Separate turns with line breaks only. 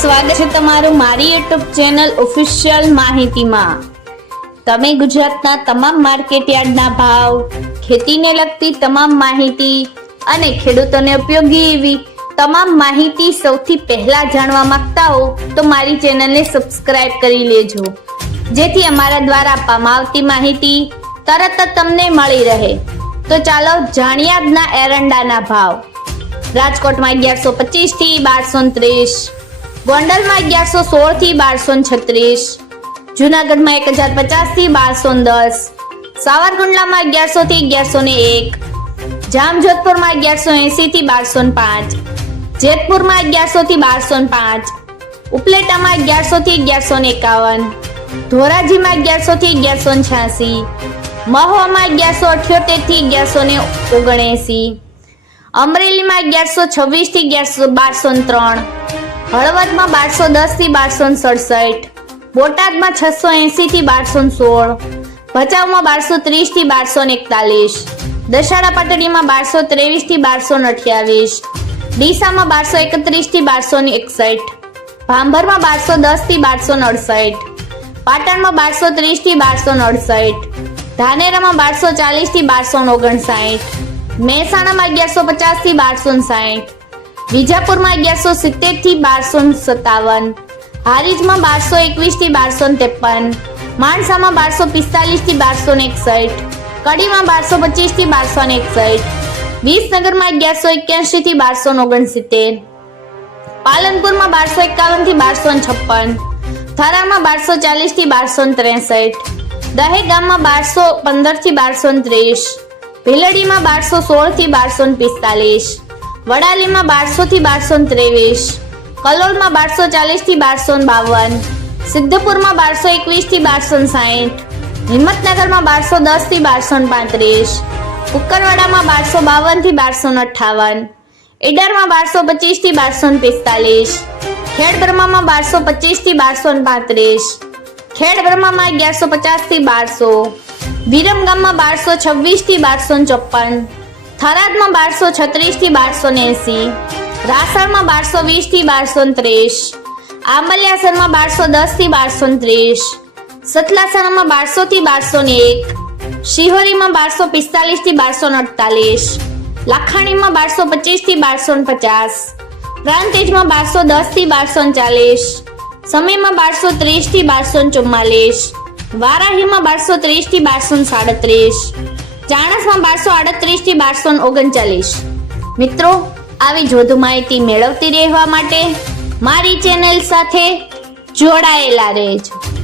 સ્વાગત છે તમારું મારી યુટ્યુબ ચેનલ ઓફિશિયલ માહિતીમાં. તમે ગુજરાતના તમામ માર્કેટયાર્ડના ભાવ, ખેતીને લગતી તમામ માહિતી અને ખેડૂતોને ઉપયોગી એવી તમામ માહિતી સૌથી પહેલા જાણવા માંગતા હો તો મારી ચેનલને સબસ્ક્રાઇબ કરી લેજો. જેથી અમારા દ્વારા આપવામાં આવતી માહિતી તરત જ તમને મળી રહે. તો ચાલો જાણીએ આજના એરંડાના ભાવ. રાજકોટમાં અગિયારસો પચીસથી બારસો ત્રીસ. ગોંડલમાં અગિયારસો સોળથી બારસો છત્રીસ. જુનાગઢમાં એક હજાર પચાસથી બારસો દસ. સાવરકુંડલામાં અગિયારસો થી અગિયારસો ને એક. જામજોધપુરમાં અગિયારસો એસી થી બારસો પાંચ. જેતપુરમાં અગિયારસો થી બારસો પાંચ. ઉપલેટામાં અગિયારસો થી અગિયારસો એકાવન. ધોરાજીમાં અગિયારસો થી અગિયારસો છ્યાસી. મહુવામાં અગિયારસો અઠ્યોતેરથી અગિયારસો ને ઓગણએસી અમરેલીમાં અગિયારસો છવ્વીસથી અગિયારસો બારસો ત્રણ. હળવદમાં બારસો દસથી બારસો સડસઠ, બોટાદમાં છસો એસી થી બારસો સોળ, ભચાઉમાં બારસો ત્રીસથી બારસો એકતાલીસ દશાડા પાટડીમાં બારસો ત્રેવીસથી બારસો અઠ્યાવીસ, ડીસામાં બારસો એકત્રીસથી બારસો એકસઠ, ભાંભરમાં બારસો દસથી બારસો અડસઠ, પાટણમાં બારસો ત્રીસથી બારસો અડસઠ, ધાનેરામાં બારસો ચાલીસથી બારસો ઓગણસાઠ, મહેસાણામાં અગિયારસો પચાસથી બારસો સાઠ વિજાપુરમાં અગિયારસો સિત્તેરથી બારસો સત્તાવન, હારીજમાં બારસો એકવીસથી બારસો ત્રેપન માણસામાં બારસો પિસ્તાલીસથી બારસો એકસઠ, કડીમાં બારસો પચીસથી બારસો એકસઠ, વિસનગરમાં અગિયારસો એક્યાસી થી બારસો ઓગણસિત્તેર, પાલનપુરમાં બારસો એકાવનથી બારસો છપ્પન, થરામાં બારસો ચાલીસથી બારસો ત્રેસઠ, દહેગામમાં બારસો પંદરથી બારસો ત્રીસ, ભીલડીમાં બારસો સોળથી બારસો પિસ્તાલીસ વડાલીમાં બારસો થી બારસો ત્રેવીસ, કલોલમાં બારસો ચાલીસથી બારસો બાવન, સિદ્ધપુરમાં બારસો એકવીસથી બારસો સાઠ હિંમતનગરમાં બારસો દસથી બારસો પાંત્રીસ કુકરવાડામાં બારસો બાવનથી બારસો અઠાવન ઈડરમાં બારસો પચીસથી બારસો પિસ્તાલીસ, ખેડબ્રહ્મામાં બારસો પચીસથી બારસો પાંત્રીસ, ખેડબ્રહ્મામાં અગિયારસો પચાસથી બારસો, વિરમગામમાં બારસો છવ્વીસથી બારસો ચોપન થરાદમાં બારસો છત્રીસથી બારસો એસી રાસણમાં બારસો વીસથી બારસો ત્રીસ, આંબલિયાસરમાં બારસો દસથી બારસો ત્રીસ, સતલાસણામાં બારસો થી બારસો એક, શિહોરીમાં બારસો પિસ્તાલીસથી બારસો અડતાલીસ, લાખાણીમાં બારસો પચીસથી બારસો પચાસ, પ્રાંતિજમાં બારસો દસથી બારસો ચાલીસ, સમયમાં બારસો ત્રીસથી બારસો ચુમ્માલીસ, વારાહીમાં બારસો ત્રીસથી બારસો સાડત્રીસ ચાણસમાં બારસો આડત્રીસથી બારસો ઓગણચાલીસ. મિત્રો, આવી જ વધુ માહિતી મેળવતી રહેવા માટે મારી ચેનલ સાથે જોડાયેલા રહેજો.